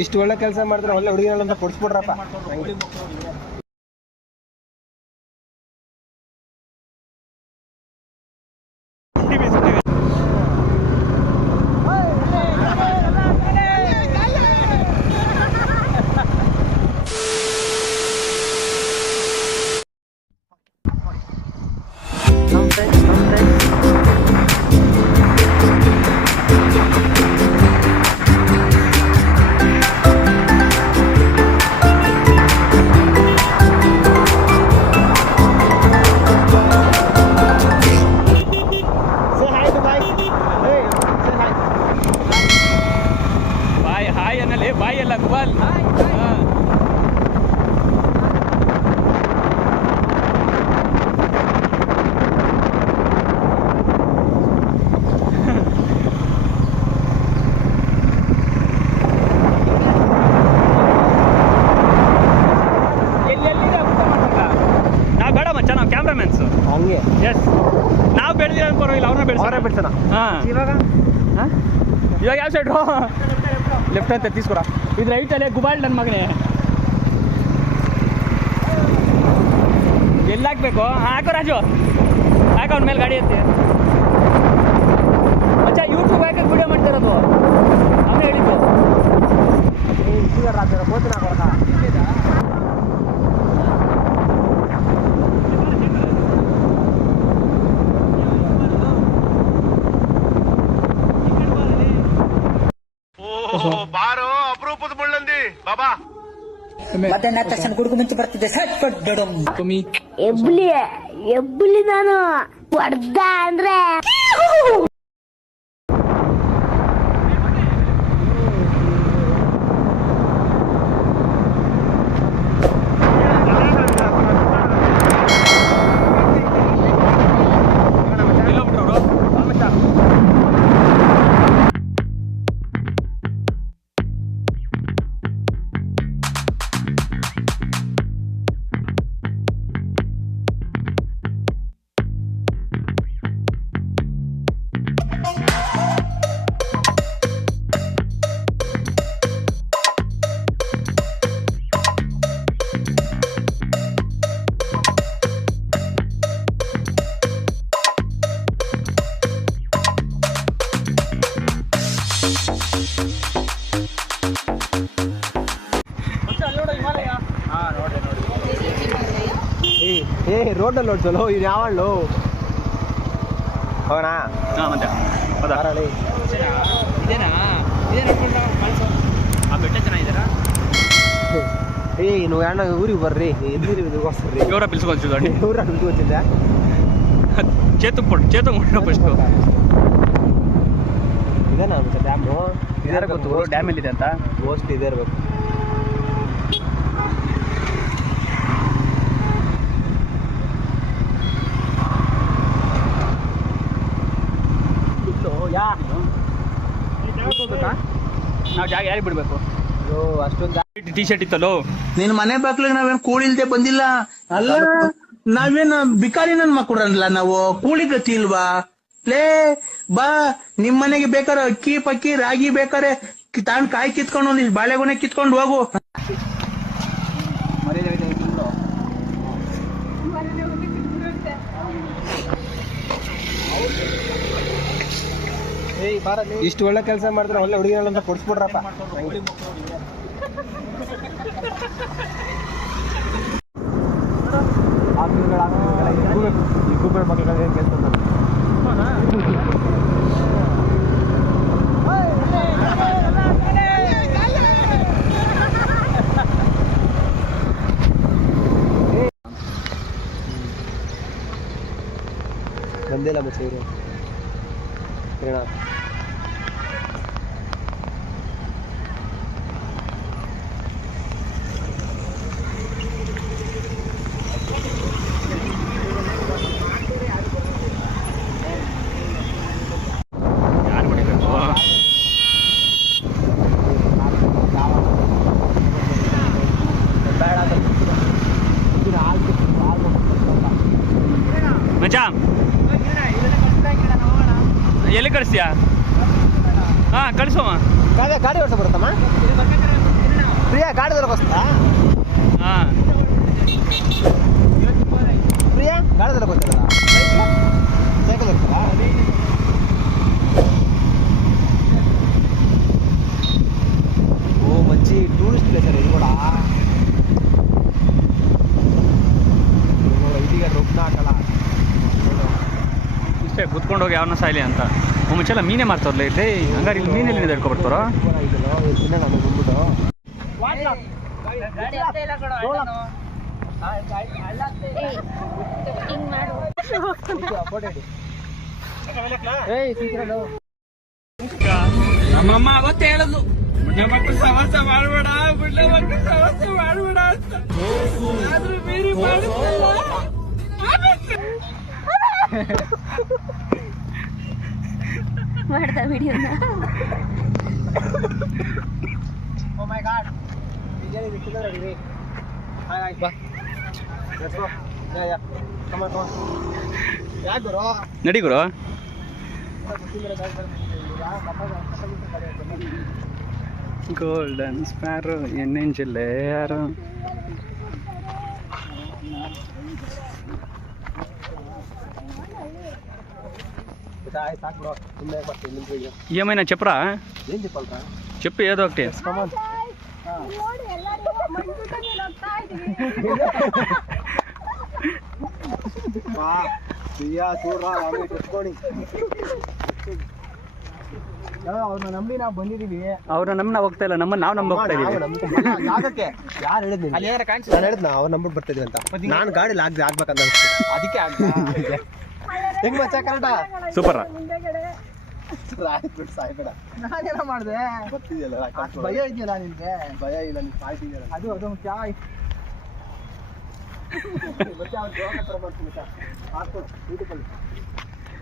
ಇಷ್ಟು ಒಳ್ಳೆ ಕೆಲಸ ಮಾಡಿದ್ರೆ ಒಳ್ಳೆ ಹುಡುಗಿಗಳಂತ ಕೊಡ್ಸ್ಬಿಡ್ರಪ್ಪ. ನಾವು ಬೆಳೆದಿರೋ ಪರವಾಗಿಲ್ಲ, ಅವ್ರನ್ನ ಬೆಳೆಸೋಣ. ಇವಾಗ ಯಾವ ಸೈಡು? ಲೆಫ್ಟ್ ಅಂತ ತೀಸ್ಕೊಡ. ಇದು ರೈಟಲ್ಲೇ ಗುಬಾಲ್ ನನ್ನ ಮಗನೇ. ಎಲ್ಲಿ ಹಾಕ್ಬೇಕು? ಹಾಕೋ ರಾಜು, ಹಾಕ ಅವ್ನ ಮೇಲೆ ಗಾಡಿ ಐತಿ. ಅಚ್ಚಾ ಯೂಟ್ಯೂಬ್ ಹಾಕಕ್ಕೆ ವಿಡಿಯೋ ಮಾಡ್ತಿರೋದು ಅವನೇ ಹೇಳಿದ್ದು. ಬಾರೋ ಅಪರೂಪದ ಮುಳ್ಳಂದಿ ಬಾಬಾ. ಮಧ್ಯಾಹ್ನ ತಕ್ಷಣ ಗುಡುಗು ಮುಂಚೆ ಬರ್ತಿದ್ದೆ. ಎಬ್ಬುಲಿ ನಾನು ಹೊಡ್ದ ಅಂದ್ರೆ ರೋಡಲ್ಲಿ ನೋಡ್ಸಲು ಇದು ಯಾವಳು ಹೋಗೋಣ. ಇದೇನಾ? ಆ ಬೆಟ್ಟ ಚೆನ್ನಾಗಿದ್ದೀರಾ? ನೀವು ಅಣ್ಣ ಊರಿಗೆ ಬರ್ರಿ, ಎದ್ದಿರಿ ಹೋಗ್ರಿ. ಇವರ ಪಿಲ್ಸ್ಕೊಂಡ್ರಿ ಇವ್ರ ಬಿಟ್ಕೊತಿದ್ದೆ. ಚೇತು ಕೊಟ್ಟು ಫಸ್ಟು ಇದೇನಾ ಡ್ಯಾಮು? ಇದಾರ ಗೊತ್ತು ಡ್ಯಾಮ್ ಎಲ್ಲಿದೆ ಅಂತ. ಮೋಸ್ಟ್ ಇದೇ ಇರಬೇಕು. ನಾವು ಜಾಗ ಯಾರಿಗೆ ಬಿಡ್ಬೇಕು? ಅಷ್ಟೊಂದು ಟಿ ಶರ್ಟ್ ಇತ್ತಲ್ಲೋ. ನಿನ್ ಮನೆ ಬಾಕ್ಲಿಗೆ ನಾವೇನ್ ಕೂಳಿಲ್ದೆ ಬಂದಿಲ್ಲ ಅಲ್ಲ. ನಾವೇನ್ ಬಿಕಾರಿ ನನ್ ಮಕ್ಕಳಲ್ಲ, ನಾವು ಕೂಲಿ ಗತಿ ಇಲ್ವಾ? ಲೇ ಬಾ, ನಿಮ್ ಮನೆಗೆ ಬೇಕಾರೆ ಅಕ್ಕಿ ಪಕ್ಕಿ ರಾಗಿ ಬೇಕಾರೆ ತಾಂಡ್ ಕಾಯಿ ಕಿತ್ಕೊಂಡು ಒಂದಿಷ್ಟು ಬಾಳೆಗೊನೆ ಕಿತ್ಕೊಂಡು ಹೋಗು. ಇಷ್ಟು ಒಳ್ಳೆ ಕೆಲಸ ಮಾಡಿದ್ರೆ ಒಳ್ಳೆ ಹುಡುಗಿಗಳಂತ ಕೊಡ್ಸ್ಬಿಡ್ರಪ್ಪ. ಗೂಗಲ್ ಮಕ್ಕಳು ಏನು ಕೆಲಸ ಬಂದಿಲ್ಲ ಮತ್ತೆ ಇವರು ಹೇಳ. ಯಾರು ಹೊಡಿಬೇಕು? ಕಳಿಸ್ತೀಯಾ? ಹಾಂ ಕಳಿಸೋಮ್ಮ. ಗಾಡಿ ಓಡಿಸ ಬರುತ್ತಮ್ಮ ಪ್ರಿಯಾ ಗಾಡಿ ತರಕೋಸ್ತಾ ಹಾಂ ಪ್ರಿಯಾ ಗಾಡಿ ತರಕೋತಾರಲ್ಲ ಸೈಕಲ್ ಇರ್ತಾರ. ಓ ಮಂಚಿ ಟೂರಿಸ್ಟ್ ಪ್ಲೇಸ್ ಇದು ಕೂಡ ಇದೀಗ ರೊಕ್ಕ ಹಾಕಲ್ಲ ಇಷ್ಟೇ ಕುತ್ಕೊಂಡು ಹೋಗಿ ಯಾವನ್ನ ಸಾಯ್ಲಿ ಅಂತ. ಮುಂಚೆಲ್ಲ ಮೀನೇ ಮಾರ್ತಾರಲ್ಲ ಇಲ್ಲಿ ಹಂಗಾರೆ ಇಲ್ಲಿ ಮೀನಲ್ಲಿ ಹಿಡ್ಕೊಬರ್ತಾರ. ತಿನ್ನೋಣ ಬಂದ್ಬಿಟ್ಟು ನಮ್ಮಮ್ಮ ಅವತ್ತೇ ಹೇಳೋದು ಬುಡ್ಡ ಮಕ್ಕಳು ಸವಾಸ ಮಾಡಬೇಡ, ಬುಡ್ಡ ಮಕ್ಕಳು ಸವಾಸ ಮಾಡಬೇಡ ಅಂತ. ಆದ್ರೂ ಮೀರಿ ಮಾಡಿದ್ರಲ್ಲ. ಮಾಡ್ದ ವಿಡಿಯೋನ. ಓ ಮೈ ಗಾಡ್ ಬಿರಿಯಾನಿ ಬಿಟ್ಟಿಲ್ಲ ರೆಡಿ. ಹಾಯ್ ಹಾಯ್ ಬಾ let's go. Yeah come on ಯಾಕೆ ಗುರು ನಡಿ ಗುರು. ಗೋಲ್ಡನ್ ಸ್ಪ್ಯಾರೋ ಎಣ್ಣೆಂಜಿಲ್ಲೆ ಯಾರು ಸಾಕು ಬಿಡು ಸುಮ್ಮನೆ ಬರ್ತೀನಿ ನಿಮ್ಗೆ ఏమైనా చెప్పరా? ఏం చెప్పాలరా చెప్పు ఏదో ఒకటి. కమాన్ బా ప్రియా చూడరా రామే చెప్పుకొని ಅವ್ರನ್ನ ನಂಬಿ ನಾವು ಬಂದಿದ್ದೀವಿ. ಅವ್ರನ್ನ ನಮ್ಮನ್ನ ಹೋಗ್ತಾ ಇಲ್ಲ, ನಮ್ಮನ್ನ ನಾವು ನಂಬ ಹೋಗ್ತಾ ಇದೀವಿ. ಜಾಗಕ್ಕೆ ಯಾರು ಹೇಳಿದ್ನಿ? ನಾನು ಹೇಳಿದ್ನ ಅವ್ರು ನಂಬಿಟ್ಟು ಬರ್ತಿದ್ವಿ ಅಂತ. ನಾನು ಗಾಡಿ ಆಗ್ಬೇಕಂತ ಅದಕ್ಕೆ ಹೆಂಗ್ ಮಚ್ಚ ಕರೆಕ್ಟಾ? ಸೂಪರ್. ಸಾಯ್ಬೇಡ. ನಾನೇನ ಮಾಡಿದೆ ಗೊತ್ತಿದೆಯಲ್ಲ, ಭಯ ಇದೆಯಲ್ಲ ನಿನ್ಗೆ? ಭಯ ಇಲ್ಲ, ನೀನ್ ಸಾಯ್ತಿದ್ಯಲ್ಲ. ಅದು ಮುಖ್ಯ. ಮತ್ತೆ ಅವ್ರು ಜೋಗ ಹತ್ರ ಬರ್ತೀನಿ ಹಾಕ್ಕೊಡು ಯೂಟ್ಯೂಬಲ್ಲಿ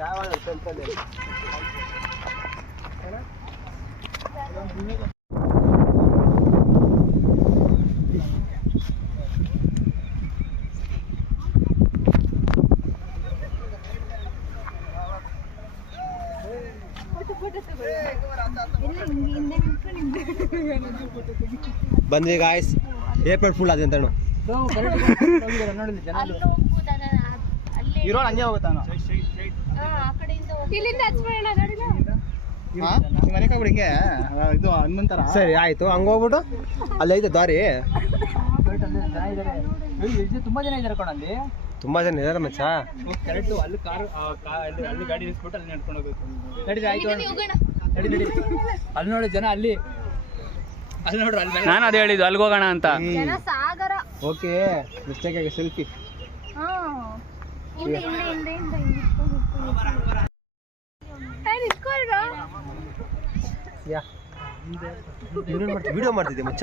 ಯಾವ ಟೆನ್ಷನ್ ಬಂದ್ವಿ ಗಾಯ್ಸ್. ಏಪ್ರಿಲ್ ಫುಲ್ ಅದೇ ಅಂತ ಇರೋ ಹಂಗೆ ಹೋಗುತ್ತಾನ. ಇದು ಹನುಮಂತರ. ಸರಿ ಆಯ್ತು, ಹಂಗ ಹೋಗ್ಬಿಟ್ಟು ಅಲ್ಲಿ ಐತೆ ದಾರಿ. ತುಂಬಾ ಜನ ಇದಾರೆ ಕಣ ಅಲ್ಲಿ. ತುಂಬಾ ಜನ ಇದಾರೆ ಮಚ್ಚ. ಕರೆಕ್ಟ್ ಅಲ್ಲಿ ಕಾರು ಅಲ್ಲಿ ಗಾಡಿ ನಿಲ್ಸ್ಬಿಟ್ಟು ಅಲ್ಲಿ ನಡ್ಕೊಂಡು ಹೋಗ್ಬೇಕು. ನಡೀರಿ ಆಯ್ತು ನಡಿ ನಡಿ. ಅಲ್ಲಿ ನೋಡಿ ಜನ ಅಲ್ಲಿ ನೋಡ್ರಿ ಅಲ್ಲಿ. ನಾನು ಅದೇ ಹೇಳಿದ್ದು ಅಲ್ಲಿಗೆ ಹೋಗೋಣ ಅಂತ. ಓಕೆ ಮಿಸ್ಟೇಕ್ ಆಗಿ ಸೆಲ್ಫಿ. ವಿಡಿಯೋ ಮಾಡ್ತಿದ್ದೆ ಮಚ್ಚ.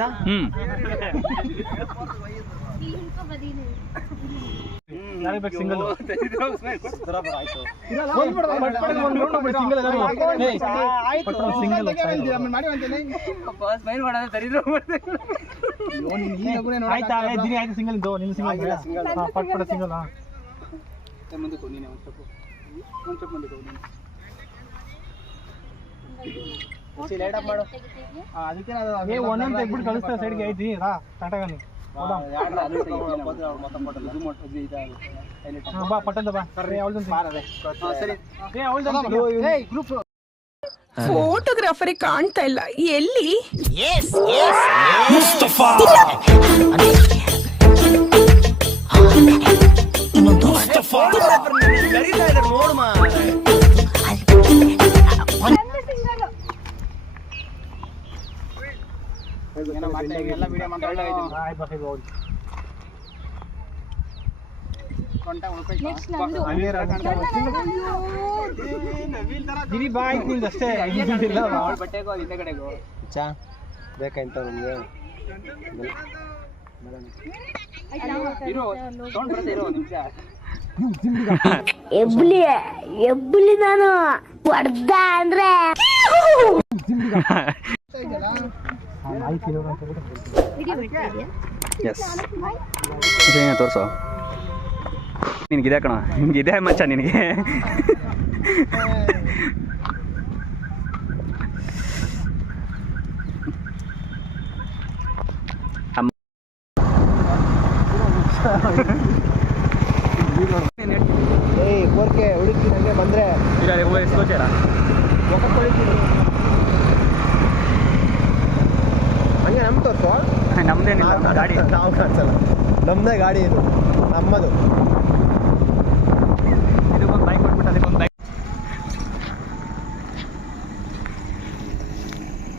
ಒಂದೊಂದು ತೆಗ್ಬಿಟ್ಟು ಕಳಿಸ್ತಾ ಸೈಡ್ಗೆ ಐತಿ ಟಾಟಾಗಲ್ಲಿ ಫೋಟೋಗ್ರಾಫರೇ ಕಾಣ್ತಾ ಇಲ್ಲ ಎಲ್ಲಿ? ಅಷ್ಟೇ ಬೇಕಾಯ್ತ ನಮ್ಗೆ. ಎಬ್ಬುಲಿ ನಾನು ಹೊಡ್ದ ಅಂದ್ರೆ ತೋರ್ಸೋ. ನಿನಗಿದೆ ಕಣ, ನಿನಗಿದೆ ಮಚ್ಚ ನಿನಗೆ. ಏಯ್ ಕೋರ್ಕೆ ಹುಡುಕ್ತೀನಿ ಹಂಗೆ ಬಂದ್ರೆ ಈಗ ಎಸ್ಕೋಚಾರ ಒಕ್ಕ ಹೊಡಿತೀನಿ ಹಂಗೆ ನಮ್ ತೋರ್ಸು ನಮ್ದೇನಿಲ್ಲ ಗಾಡಿ ನಾವು ಕಾಣಿಸಲ್ಲ ನಮ್ಮದೇ ಗಾಡಿ ಇದು ನಮ್ಮದು